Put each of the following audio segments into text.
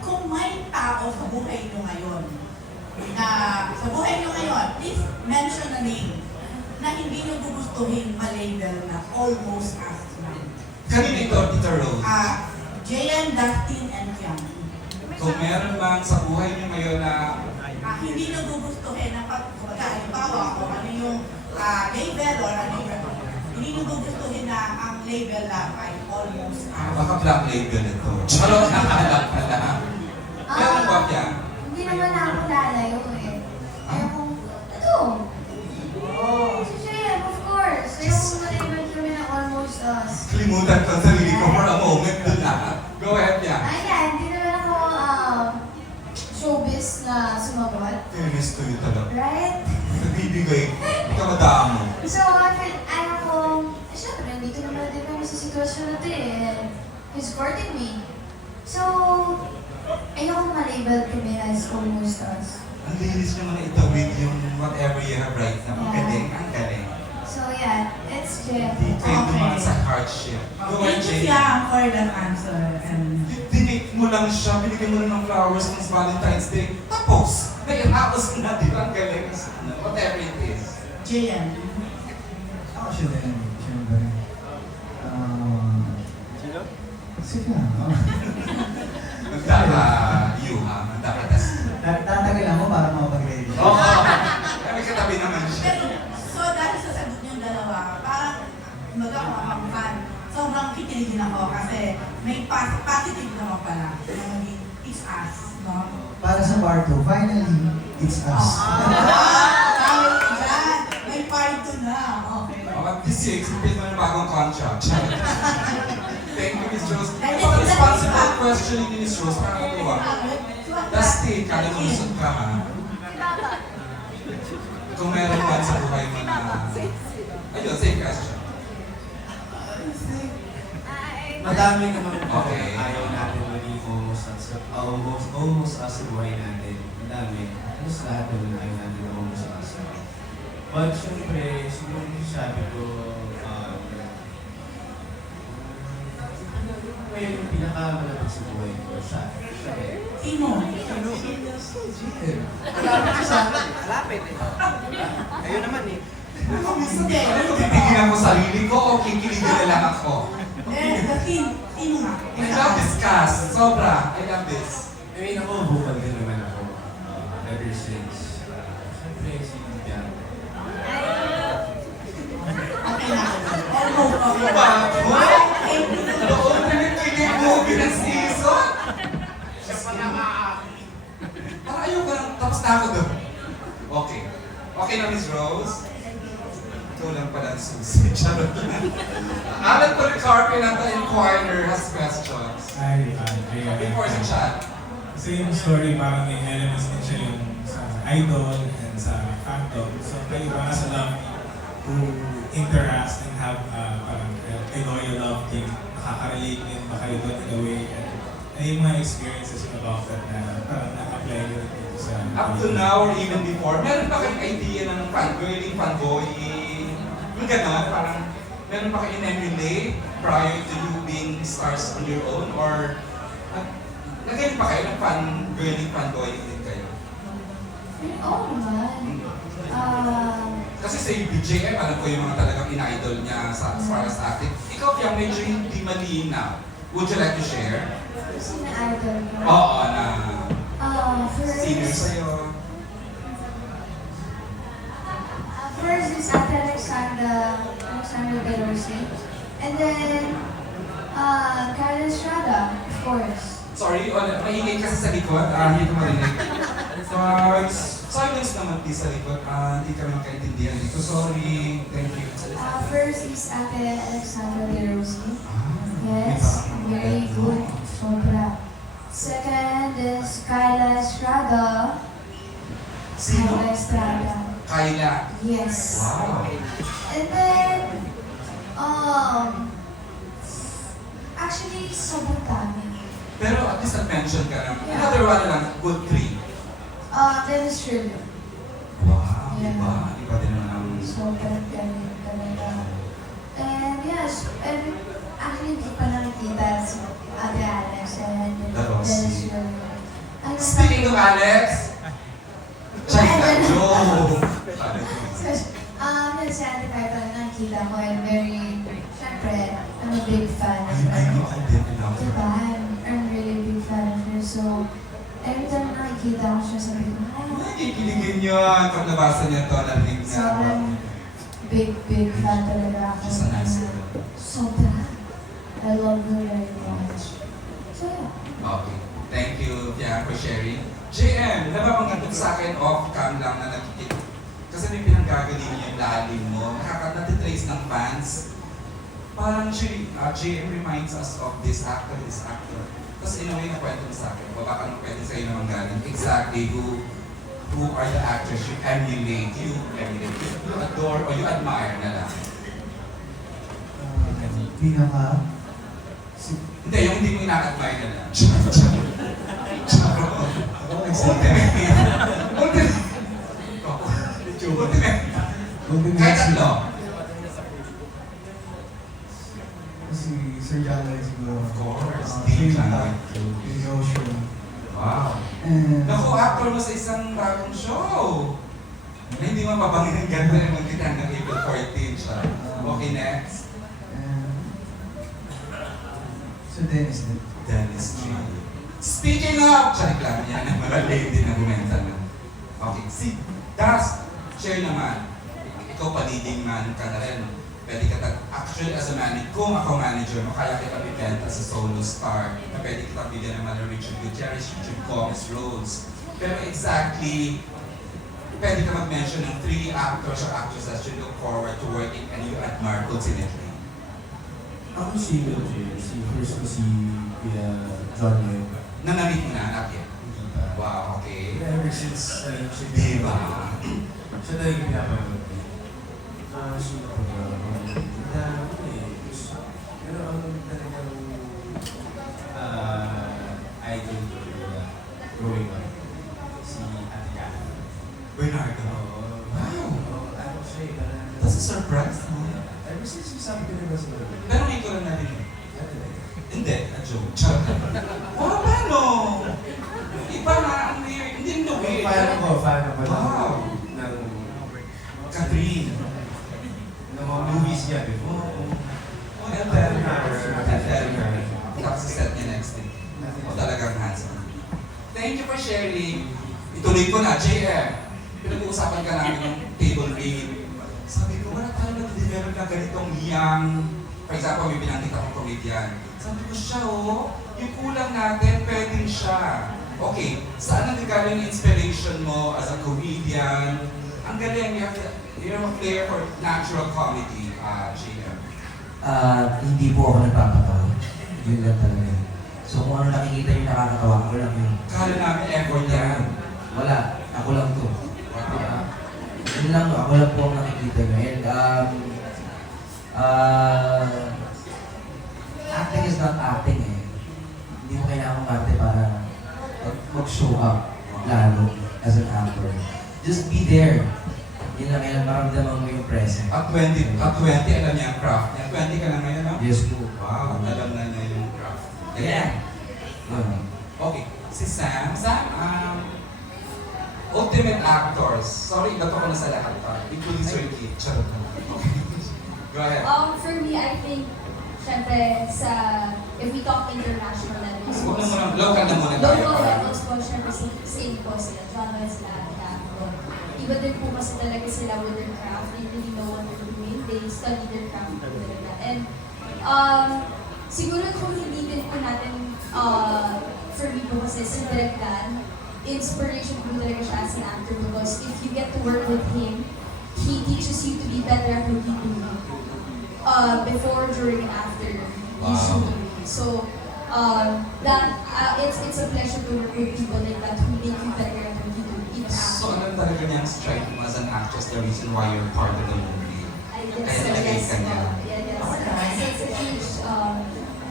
kung may tao sa buhay nyo ngayon, please mention a name na hindi nyo gugustuhin ma-label na almost as man. Kanina ito, Tita Rose. Jayan, Dustin, and Kian. Kung meron bang sa buhay niyo ngayon na Hindi nyo gugustuhin na halimbawa kung ano yung label or ano yung hindi nyo gugustuhin na ang label lang ay almost as. baka black label ito. Charot, nakalap ka lang. Meron ba yan? Hindi naman ako lalayo eh. Ayaw kong, ito! Si Jayan, of course. Ayaw kong malibad kami na almost us. Kalimutan ko ang sarili ko for a moment doon na. Go ahead, yan. Ayan, hindi naman ako showbiz na sumagot. Fairness to you talaga. Right? Nagbibigay, kamadaan mo. So, ayaw ko, syempre, nandito naman din kami sa sitwasyon na ito eh. He's courting me. So, ayaw kong malabel kami as almost us. Ang linis naman na itawid yung whatever you have right now. Ang Yeah. galing, ang galing. So, yeah, it's Jeff. Hindi kayo Okay. dumaan sa hardship. Go ahead, Thank you, Jay. Kian, for that answer. And Dinate mo lang siya, binigyan mo lang ng flowers ng Valentine's Day. Tapos, nairapos na, di ba? Ang galing. Whatever it is. Jayan. Actually, siyempre. Sige na. Magdaka-yuha, magdaka-das. Tatagal ako para makapag-ready. Oo! Kami katabi naman siya. Pero, so dahil sa sagot niyong dalawa, parang mag-ako fan. Sobrang kikiligin ako kasi may positive naman pala. Yung it's us, no? Para sa part 2, finally, it's us. Tawag dyan. May part 2 na. Okay. At this year, expect mo ng bagong contract. Thank you, Ms. Rose. Ay, Ito ang ito, responsible ito. questioning ni Ms. Rose. Parang natuwa. Dustin, kala mo lusot ka ha? Kung meron man sa buhay mo na... Ayun, same question. Madami naman Okay. ayaw natin maging almost us sa buhay natin. Madami. Halos lahat naman ayaw natin na almost us. But syempre, siguro yung sabi ko, ngayon yung pinakamalapit sa buhay ko, siya eh. Sino? Malapit eh. Ayun naman eh. Hindi. Titignan mo sarili ko o kikiligin na lang ako? Sino nga? I love this cast. Sobra. I love this. I mean, ako, bukal din naman ako. Ever since, syempre, si Bian. Okay na. Almost. Okay. Ba? Okay. Doon na nagkilig movie ng season. Parang ayoko lang. Tapos na ako doon. Okay. Okay na, Miss Rose? Ikaw lang pala ang susi. Charot na. Alan Policarpo ng The Inquirer has questions. Ay, Before sa chat. same story, parang may elements din siya yung sa idol and sa fandom. So, kayo ba sa love to interact and have parang a loyal love team, nakaka-relate din ba kayo doon in a way? And ano yung mga experiences about that na parang na-apply nyo rin dito sa... Up to now or even before, meron ba kayong idea ng fangirling, fanboying? Yung gano'n, parang meron ba kayong emulate prior to you being stars on your own? Or nagayon pa kayo ng fangirling, fanboying din kayo? Oo naman. Kasi sa BJM, alam ko yung mga talagang ina-idol niya as far as acting. Ikaw yung medyo hindi malinaw. Would you like to share? Sino idol ko? Oo, na senior First, sa'yo. first is Ate Alexandra De Rossi. And then, Carla Estrada, of course. Sorry, maingay kasi sa likod. Hindi ko marinig. Silence naman please sa likod. Hindi kami makaintindihan dito. Sorry. Thank you. First is Ate Alexandra De Rossi. May Yes, parang- very good. Sobra. Second is Kyla Estrada. Sino? Kyla Estrada. Kyla. Yes. Wow. And then, actually, sobrang dami. Pero at least nag-mention ka na. Yeah. Another one lang, good three. Dennis Trillo. Wow. Yeah. Iba din naman ang... Sobrang galing talaga. And yes, and Actually, hindi ko pa nakikita si Ate Alex and Rossi. Ano, Speaking of Alex, check that joke! Yun si Ate Kai pala nakikita ko and very, syempre, I'm a big fan of I her. know, I didn't know. Diba? I'm really a big fan of her. So, every time nakikita ko siya, sabi ko, Kikiligin yun pag nabasa niya to, narinig niya. sobrang big fan talaga ako. She's a nice girl. Sobra. I love her very much. So, yeah. Okay. Thank you, Tia, for sharing. JM, nababanggit mo sa akin off-cam lang na nakikita. Kasi may pinanggagaling niya yung lalim mo. Natitrace ng fans. Parang JM reminds us of this actor. Tapos in a way, nakwento mo sa akin. Baka nang pwede sa'yo naman galing. Exactly who are the actors you emulate, you adore, or you admire na lang. Pinaka, Hindi, yung hindi mo ina-admire na lang. ako Ultimate. Kahit tatlo. Si Sir John Lloyd siguro. Of course, Phil John Taft, Lloyd. Phil Ocean. Wow. And, Naku, actor mo sa isang bagong show. Na hindi mo mabangin ang ganda ng magkita hanggang April 14 siya. Okay, next. and, so Dennis din. Dennis G. Speaking of, charik lang, yan ang mga lady na bumenta na. Okay, si Das, share naman. Ikaw pa leading man ka na rin. Pwede ka actually as a manager, kung ako manager mo, kaya kita bibenta sa solo star. Na pwede kita bigyan naman ng Richard Gutierrez, Richard Gomez roles. Pero exactly, pwede ka mag-mention ng 3 actors or actresses you look forward to working and you admire ultimately. Ako si first ko si Kuya John Lloyd. Nanamit mo na, not yet. Hindi pa. Wow, okay. Ever since, siya Diba? siya na yung pinapanood ko. Siya na pero ang talagang idol ko growing up, si Ate Yana. Bernardo. Wow! Ano siya eh, parang... That's a surprise, no? Ever since yung sabi ko na mas marami. Pero ngayon ko lang narinig. Hindi, a joke. Charot. Wow, paano? Iba na, ang weird. Hindi na weird. Fan ako Wow. ng Catherine. ng mga movies niya before. Oh, and then, tapos set niya next day. Oh, talagang handsome. Thank you for sharing. Ituloy ko na, JM. Pinag-uusapan ka namin ng table read. Sabi ko, wala tayo na-develop na ganitong young, for example, may binanggit akong comedian. Sabi ko siya, yung kulang natin, pwedeng siya. Okay, saan nagagaling yung inspiration mo as a comedian? Ang galing, you have a flair for natural comedy, JM. Hindi po ako nagpapatawa. Yun lang talaga. So kung ano nakikita yung nakakatawa, ako lang yun. Kala namin effort yan. Wala. Ako lang to. Wow. Yun lang, ako lang po ang nakikita nyo. And acting is not acting eh. Hindi mo kailangan umarte para mag-show up lalo as an actor. Just be there. Yun lang, kailangan maramdaman mo yung present. At 20, alam niya ang craft niya. 20 ka na ngayon, no? Yes po. Wow, alam na niya yung craft. Yeah. Okay, si Sam. Ultimate actors. Sorry, bato ko na sa lahat pa. Including Sir Keith. Charot na. Okay. Go ahead. For me, I think, syempre, if we talk international levels, Huwag na muna, local na muna tayo. local para- levels po, syempre, same po sila. John Lloyd sila, iba din po kasi talaga sila with their craft. They really know what they're doing. They study their craft po talaga. And, siguro kung hindi din po natin, for me po kasi si Direk Dan, inspiration po talaga siya as an actor because if you get to work with him, he teaches you to be better at what you do. Before, during, and after you shoot the movie. So, it's a pleasure to work with people like that who make you better at what you do, even So, after. ano talaga niyang strike mo as an actress, the reason why you're part of the movie? I Kaya guess so, nilagay yes. ka niya. Yeah, yes. It's a huge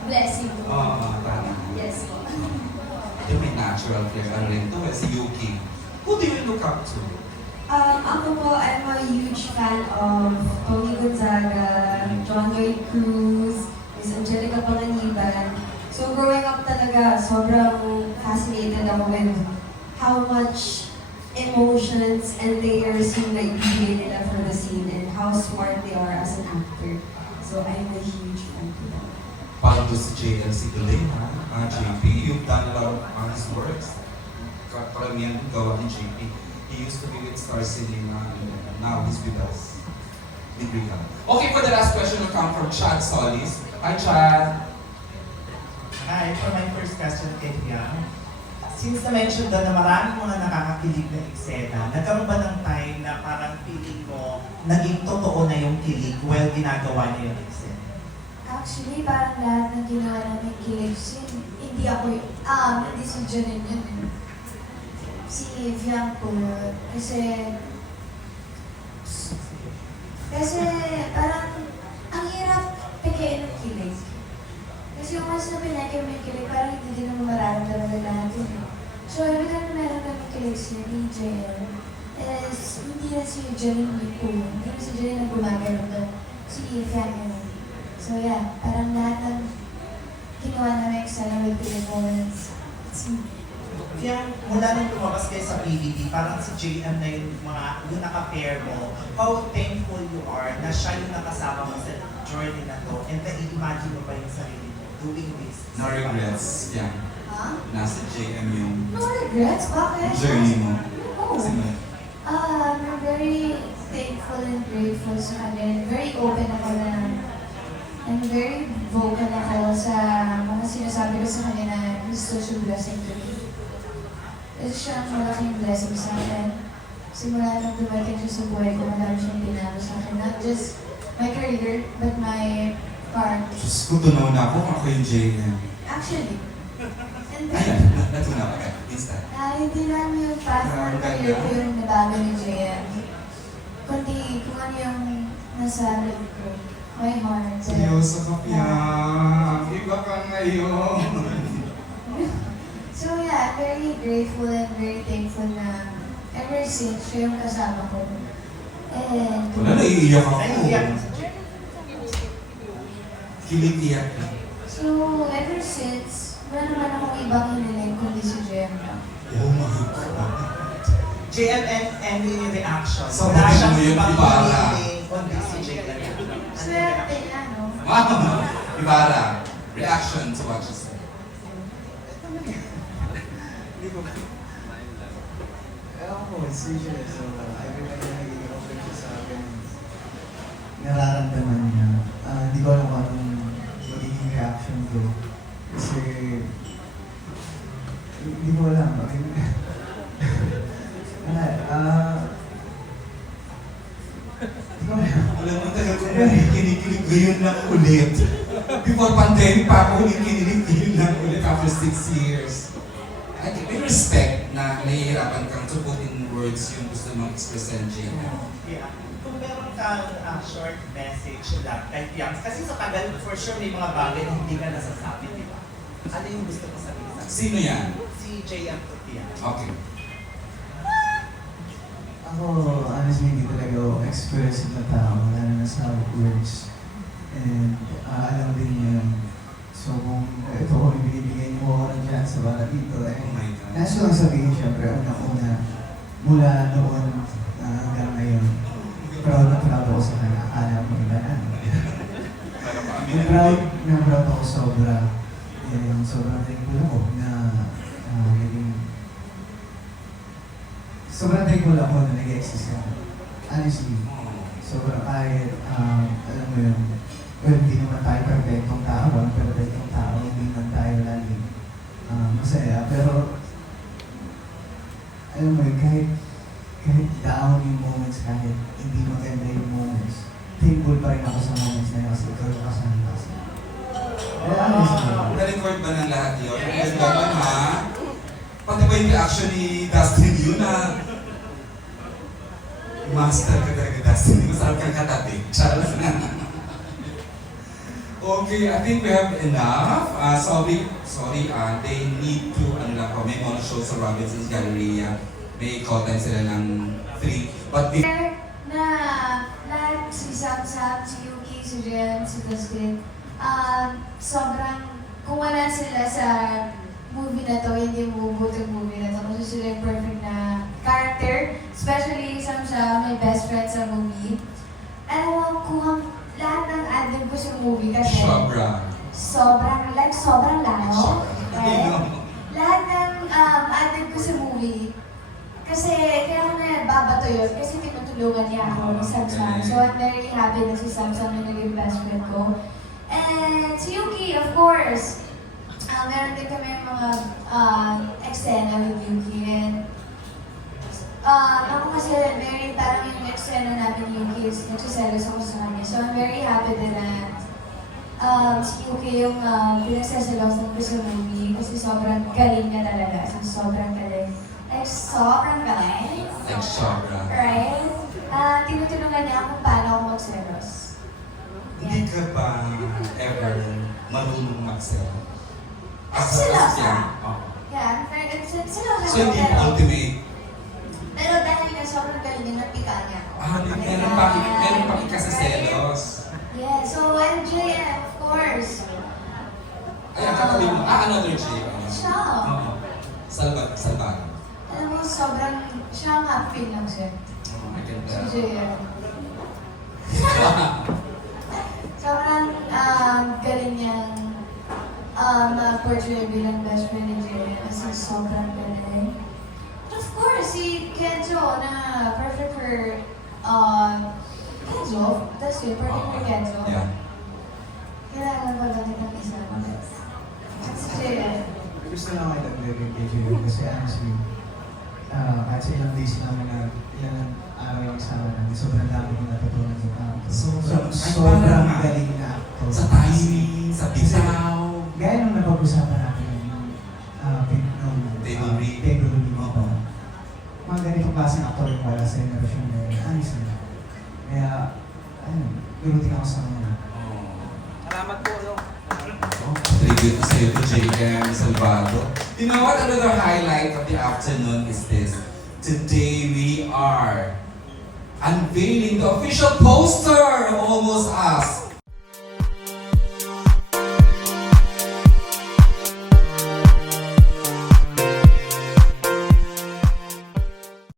blessing. Oo, tama. Yes. Ito may natural flair. Ano rin to? Si Yuki. Who do you look up to? Ako po, I'm a huge fan of Tony Gonzaga, John Lloyd Cruz, Miss Angelica Panganiban. So growing up talaga, sobrang fascinated ako with how much emotions and layers yung naibigay nila for the scene and how smart they are as an actor. So I'm a huge fan of them. Parang doon si JLC today, ha? JP, you've done a lot of his works. Karamihan gawa ni JP. He used to be with Star Cinema, and now he's with us. With Rika. Okay, for the last question will come from Chad Solis. Hi, Chad. Hi, for my first question kay Piang. Since na-mention doon na maraming mga nakakakilig na eksena, nagkaroon ba ng time na parang feeling mo naging totoo na yung kilig while ginagawa niya yung eksena? Actually, parang lahat ng ginawa namin kilig, hindi ako, hindi si Janine yun eh. Si Vian po yun. Kasi parang ang hirap pikain ng kilig. Kasi yung mas na pinake may kilig, parang hindi din naman mararamdaman ng lahat yun eh. So, every time na meron kami kilig si JL, is hindi na si Janine yung po yun. Hindi na si Janine ang gumagano doon. Si Vian yun. So yeah, parang lahat ng ginawa namin eksena with kilig moments. It's me. Piang, mula nung lumabas kayo sa PBB, parang si JM na yung yung naka-pair mo, how thankful you are na siya yung nakasama mo sa journey na to, and na-imagine mo ba yung sarili mo doing this? No regrets. Yeah. Huh? Nasa JM yung No regrets? Bakit? journey mo. No. Kasi I'm very thankful and grateful sa kanya. And very open ako na, and very vocal ako sa mga sinasabi ko sa kanya na he's such a blessing to me. It's siyang malaking blessing sa akin. Simula nang dumating siya sa buhay ko, marami siyang pinalo sa akin. Not just my career, but my part. Diyos ko, tunaw na ako kung ako yung JM. Actually. And then, Ayan, natunaw ka. Instant. hindi lang yung path ng career ko yung nabago ni JM. Kundi kung ano yung nasa loob ko. My heart. Seryoso ka, Piang. Iba ka ngayon. So yeah, I'm very grateful and very thankful na ever since siya yung kasama ko. And Wala, naiiyak ako. Naiiyak mo si JM. Kilig-iyak. so ever since, wala naman akong ibang hiniling kundi si JM lang. Oh my God. JM and any reaction. So, Wala bakit siyang mo yun, ibang Ibarra? hiniling kundi si JM. Swerte na, no? Wow! Ibarra, reaction to what you said. Ewan ko, it's usually so, every time na nagiging open siya sa akin, nararamdaman niya. Hindi ko alam kung anong magiging reaction ko. Kasi, hindi ko alam. Hindi ko alam. Alam mo, tagal ko kinikilig ngayon lang ulit. Before pandemic pa ako kinikilig ngayon lang ulit after 6 years. I think may respect na nahihirapan kang to put in words yung gusto mong expressan, Jane. Yeah. Kung meron kang short message lang kay Piang, kasi sa tagal, for sure may mga bagay na hindi ka nasasabi, di ba? Ano yung gusto ko sabihin sa Sino yan? Si JM to Piang. Okay. Ako, honestly, hindi talaga ako expressive na tao, lalo na sa words. And alam din niya. So kung ito ko yung binibigay niyo ako ng chance para dito, Oh my God. nasa lang sabihin siyempre, una-una, mula noon hanggang ngayon, proud na proud ako sa kanya. Akala mo iba na. Proud ako sobra. And sobrang thankful ako na naging sobrang thankful ako na nag-exist ako. Honestly, sobrang kahit, alam mo yun, well, hindi naman tayo perfectong tao, walang perfectong tao, hindi naman tayo laging masaya. Pero, alam mo yun, kahit down yung moments, kahit hindi maganda yung moments, thankful pa rin ako sa moments na yun kasi ikaw yung kasama kasi. Na-record ba ng lahat yun? Ang ganda naman, ha? Pati ba yung reaction ni Dustin yun na master ka talaga, Dustin. Masarap kang katabi. Charles na. Okay, I think we have enough. They need to, may mga shows sa Robinson's Galleria. May call time sila ng 3. But Na lahat, si Sam, si Yuki, si Jen, si Dustin, sobrang, kung wala sila sa movie na to, hindi mabubuti ang movie na to. Kasi sila yung perfect na character. Especially isang siya, my best friend sa movie. Alam mo, lahat ng ad-lib ko sa movie kasi sobrang laro. Right? Lahat ng ad-lib ko sa movie, kasi kaya ako na babato yun, kasi tinutulungan niya ako ni Samsung. So I'm very happy na si Samsung na naging best friend ko. And si Yuki, of course, meron din kami mga eksena with Yuki. And ako kasi very, parang yung eksena namin ni Yuki is nagsiselos ako sa kanya. So I'm very happy din na si Yuki yung pinagsaselosan ko sa movie kasi sobrang galing niya talaga. So, sobrang galing. Like, sobrang galing. Like, sobra. Right? Tinutulungan niya kung paano ako magselos. Hindi ka ba ever marunong mag-sell? Selosa. Oo. Yeah, selosa So, hindi mo ultimate. pero dahil nga sobrang galing niya, napika niya ako. Meron pa kasi selos. Yeah, so MJM, of course. Ayan, katabi mo. Another J. Siya. Oo. Salbago. Alam mo, sobrang, siya ang happy lang siya. Oh my God. Si JM. Sobrang galing niyang ma-portray bilang best friend ni JM. As in, sobrang galing. But of course, si Kenzo na perfect for Kenzo. That's it, perfect for Kenzo. Yeah. Kailangan ba gamit ang isa? Si JM. Gusto lang ako itagdagan kay Julian kasi honestly, kahit sa ilang days namin na ilang araw yung kasama namin, sobrang dami yung natutunan sa tao. Sobrang galing na actor. Sa timing, sa bitaw. Gaya nung napag-usapan natin yung Table read. Table read dito. Mga ganitong klaseng actor yung wala sa generation na yun. Honestly. Kaya, gurutin ako sa mga. Salamat po, no? Tribute sa iyo to JM Salvado. You know what? Another highlight of the afternoon is this. Today we are unveiling the official poster of Almost Us.